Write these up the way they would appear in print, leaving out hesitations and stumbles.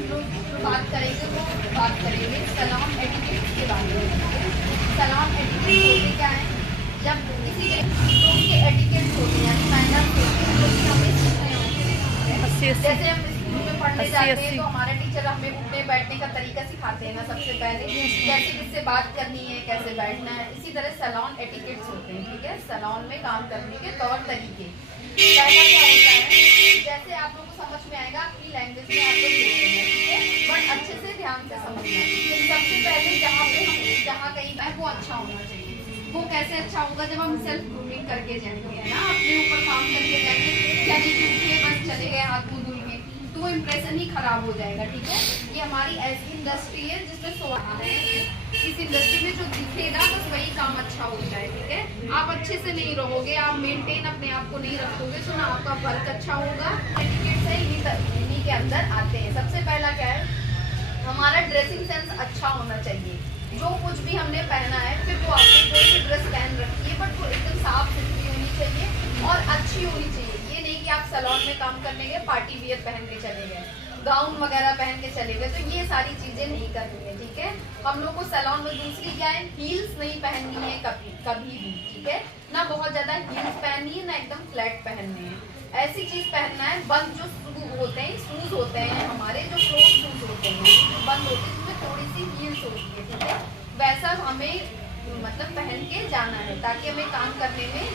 हम लोग बात करेंगे वो बात करेंगे सैलून एटिकेट्स के बारे में। सैलून एटिकेट्स होते क्या है, जब किसी तो उनके एटिकेट्स होते हैं, मैनर्स होते हैं जो कि हमें सीखने होते हैं। जैसे हम स्कूल में पढ़ने जाते हैं तो हमारे टीचर हमें उठने बैठने का तरीका सिखाते हैं ना सबसे पहले, कैसे किससे बात करनी है, कैसे बैठना है। इसी तरह सैलून एटिकेट्स होते हैं, ठीक है, सैलून में काम करने के तौर तरीके। पहला क्या होता है, जैसे आप लोगों को समझ में आएगा अपनी लैंग्वेज में आप लोग बोलते हैं, ठीक है, बट अच्छे से ध्यान से समझना। सबसे पहले जहाँ पे हम जहाँ कहीं जाए वो अच्छा होना चाहिए। वो कैसे अच्छा होगा, जब हम सेल्फ ग्रूमिंग करके जाएंगे, है ना, अपने ऊपर काम करके जाएंगे, यानी कि उठे बस चले गए हाथ मुंह धुल के, तो वो इम्प्रेशन ही खराब हो जाएगा, ठीक है। ये हमारी ऐसी इंडस्ट्री है जिसमें सोना है, इस इंडस्ट्री में जो दिखेगा बस वही काम अच्छा होता है, ठीक है। आप अच्छे से नहीं रहोगे, आप मेंटेन अपने आप को नहीं रखोगे तो ना आपका वर्क अच्छा होगा। एटिकेट्स है इन्हीं के अंदर आते हैं। सबसे पहला क्या है, हमारा ड्रेसिंग सेंस अच्छा होना चाहिए। जो कुछ भी हमने पहना है, फिर वो आपने कोई भी ड्रेस पहन रखी है बट वो एकदम साफ सुथरी होनी चाहिए और अच्छी होनी चाहिए। ये नहीं कि आप सैलून में काम करने गए पार्टी वियर पहन के चले गए, गाउन वगैरह पहन के चले गए, तो ये सारी चीजें नहीं करनी है, ठीक है। हम लोग को सैलून में दूसरी क्या है, हील्स नहीं पहननी है कभी भी, ठीक है ना, बहुत ज्यादा हील्स पहननी है ना एकदम फ्लैट पहननी है। ऐसी चीज पहनना है, बंद जो होते हैं शूज होते हैं हमारे, जो क्लोज शूज होते हैं जो बंद होते हैं जिसमें थोड़ी सी हील्स होती है, ठीक है, वैसा हमें मतलब पहन के जाना है ताकि हमें काम करने में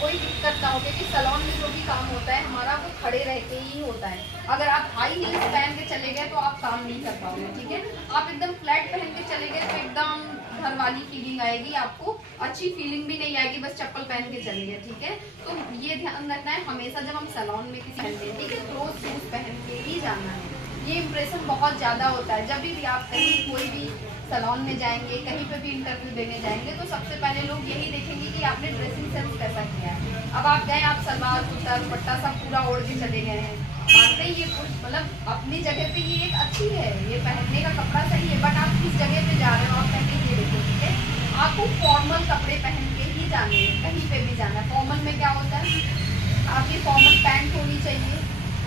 कोई दिक्कत ना हो, क्योंकि सैलून में जो भी काम होता है हमारा वो खड़े रह के ही होता है। अगर आप हाई हील्स पहन के चले गए तो आप काम नहीं कर पाओगे, ठीक है। आप एकदम फ्लैट पहन के चले गए तो एकदम घर वाली फीलिंग आएगी, आपको अच्छी फीलिंग भी नहीं आएगी बस चप्पल पहन के चले गए, ठीक है। तो ये ध्यान रखना है हमेशा जब हम सैलून में किसी पहनते हैं, ठीक है, क्लोज शूज पहन के ही जाना है। ये इम्प्रेशन बहुत ज़्यादा होता है। जब भी आप कहीं कोई भी सैलून में जाएंगे, कहीं पे भी इंटरव्यू देने जाएंगे तो सबसे पहले लोग यही देखेंगे कि आपने ड्रेसिंग सेंस कैसा किया है। अब आप गए, आप सलवार कुर्ता दुपट्टा सब पूरा ओढ़ के चले गए हैं, मानते ही ये कुछ मतलब अपनी जगह पे ये एक अच्छी है, ये पहनने का कपड़ा सही है, बट आप किस जगह पे जा रहे हो आप पहले ये देखो, ठीक है। आपको फॉर्मल कपड़े पहन के ही जाने हैं, कहीं पे भी जाना है। फॉर्मल में क्या होता है, आपकी फॉर्मल पैंट होनी चाहिए,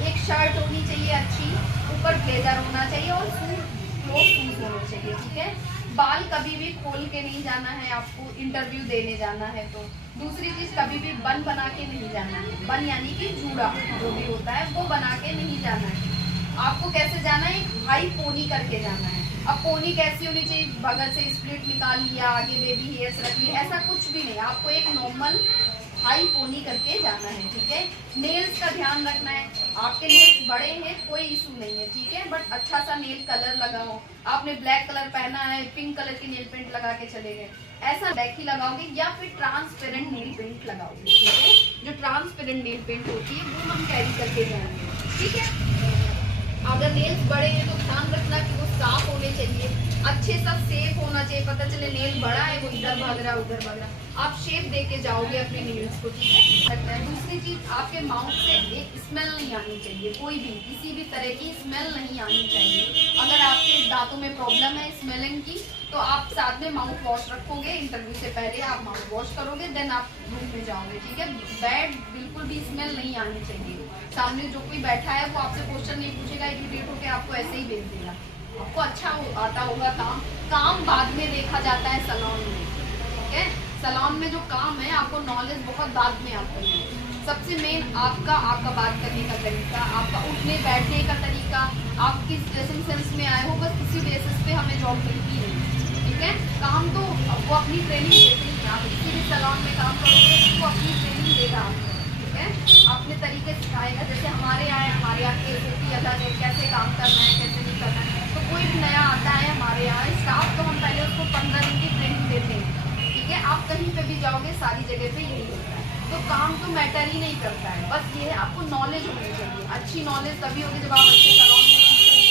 एक शर्ट होनी चाहिए अच्छी, ऊपर ब्लेजर होना चाहिए और शूज होने चाहिए, ठीक है। बाल कभी भी खोल के नहीं जाना है, आपको इंटरव्यू देने जाना है तो। दूसरी चीज, कभी भी बन बना के नहीं जाना है, बन यानी कि जूड़ा जो भी होता है वो बना के नहीं जाना है। आपको कैसे जाना है, हाई पोनी करके जाना है। अब पोनी कैसी होनी चाहिए, बगल से स्प्लिट निकाल लिया, आगे बेबी हेयर्स रख लिया, ऐसा कुछ भी नहीं, आपको एक नॉर्मल हाई पोनी करके जाना है, ठीक है। नेल्स का ध्यान रखना है, आपके नेल्स बड़े हैं कोई इशू नहीं है, ठीक है, बट अच्छा सा नेल कलर लगाओ। आपने ब्लैक कलर पहना है, पिंक कलर की नेल पेंट लगा के चले गए, ऐसा ब्लैक ही लगाओगे या फिर ट्रांसपेरेंट नेल पेंट लगाओगे, ठीक है। जो ट्रांसपेरेंट नेल पेंट होती है वो हम कैरी करके जाएंगे, ठीक है। अगर नेल्स बड़े हैं तो ध्यान रखना कि वो साफ होने चाहिए, अच्छे सा शेप होना चाहिए, पता चले नेल बड़ा है वो इधर भाग रहा है उधर भाग रहा है, आप शेप दे के जाओगे अपने नेल्स को, ठीक है। दूसरी चीज, आपके माउथ से एक स्मेल नहीं आनी चाहिए, कोई भी किसी भी तरह की स्मेल नहीं आनी चाहिए। अगर आपके दांतों में प्रॉब्लम है स्मेलिंग की तो आप साथ में माउथ वॉश रखोगे, इंटरव्यू से पहले आप माउथ वॉश करोगे, देन आप रूम में जाओगे, ठीक है। बैड बिल्कुल भी स्मेल नहीं आनी चाहिए। सामने जो कोई बैठा है वो आपसे क्वेश्चन नहीं पूछेगा, इरिटेट होकर आपको ऐसे ही भेज देगा। आपको अच्छा आता होगा काम बाद में देखा जाता है सैलून में, ठीक है। सैलून में जो काम है आपको नॉलेज बहुत बाद में आता है। सबसे मेन आपका बात करने का तरीका, आपका उठने बैठने का तरीका, आप किस ड्रेसिंग सेंस में आए हो, बस इसी बेसिस पे हमें जॉब मिलती है, ठीक है। काम तो वो अपनी ट्रेनिंग देती है, आप किसी भी सैलून में काम करोगे तो वो अपनी ट्रेनिंग देगा आपको, ठीक है, अपने तरीके सिखाएगा। जैसे हमारे यहाँ की रेसिपी अलग है, कैसे काम करना है कैसे नहीं करना है। तो कोई भी नया आता है हमारे यहाँ स्टाफ, तो हम पहले उसको 15 दिन की ट्रेनिंग देते हैं, ठीक है। आप कहीं पे भी जाओगे सारी जगह पे यही होता है। तो काम तो मैटर ही नहीं करता है, बस ये है आपको नॉलेज होनी चाहिए। अच्छी नॉलेज तभी होगी जब आप अच्छे सैलून में सीखोगे,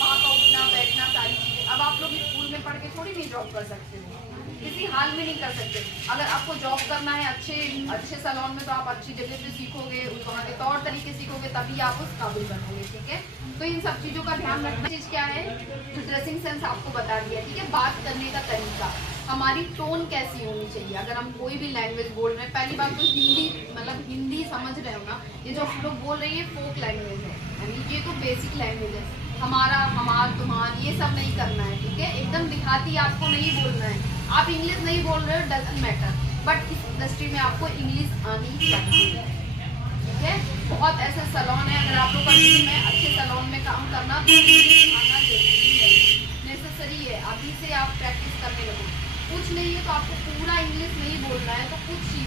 वहाँ का उठना बैठना सारी चीज़ें। अब आप लोग स्कूल में पढ़ के थोड़ी नहीं जॉब कर सकते हो, किसी हाल में नहीं कर सकते। अगर आपको जॉब करना है अच्छे सैलून में तो आप अच्छी जगह पे सीखोगे, वहाँ के तौर तरीके सीखोगे, तभी आप उस काबिल बनोगे, ठीक है। तो इन सब चीज़ों का ध्यान रखना। चीज़ क्या है, जो ड्रेसिंग सेंस आपको बता दिया, ठीक है। बात करने का तरीका, हमारी टोन कैसी होनी चाहिए। अगर हम कोई भी लैंग्वेज बोल रहे हैं, पहली बात तो हिंदी, मतलब हिंदी समझ रहे हो ना, ये जो हम लोग बोल रहे हैं फोक लैंग्वेज है, यानी ये तो बेसिक लैंग्वेज है। हमारा, हमार, तुम्हार ये सब नहीं करना है, ठीक है। एकदम देहाती आपको नहीं बोलना है। आप इंग्लिश नहीं बोल रहे हो, डजंट मैटर, बट इस इंडस्ट्री में आपको इंग्लिश आनी चाहिए, ठीक है। बहुत ऐसे सैलून है, अगर आप लोग का ड्रीम है अच्छे सैलून में काम करना तो इंग्लिश आना जरूरी है, नेसेसरी है। अभी से आप प्रैक्टिस करने लगो, कुछ नहीं है तो आपको पूरा इंग्लिश नहीं बोलना है, तो कुछ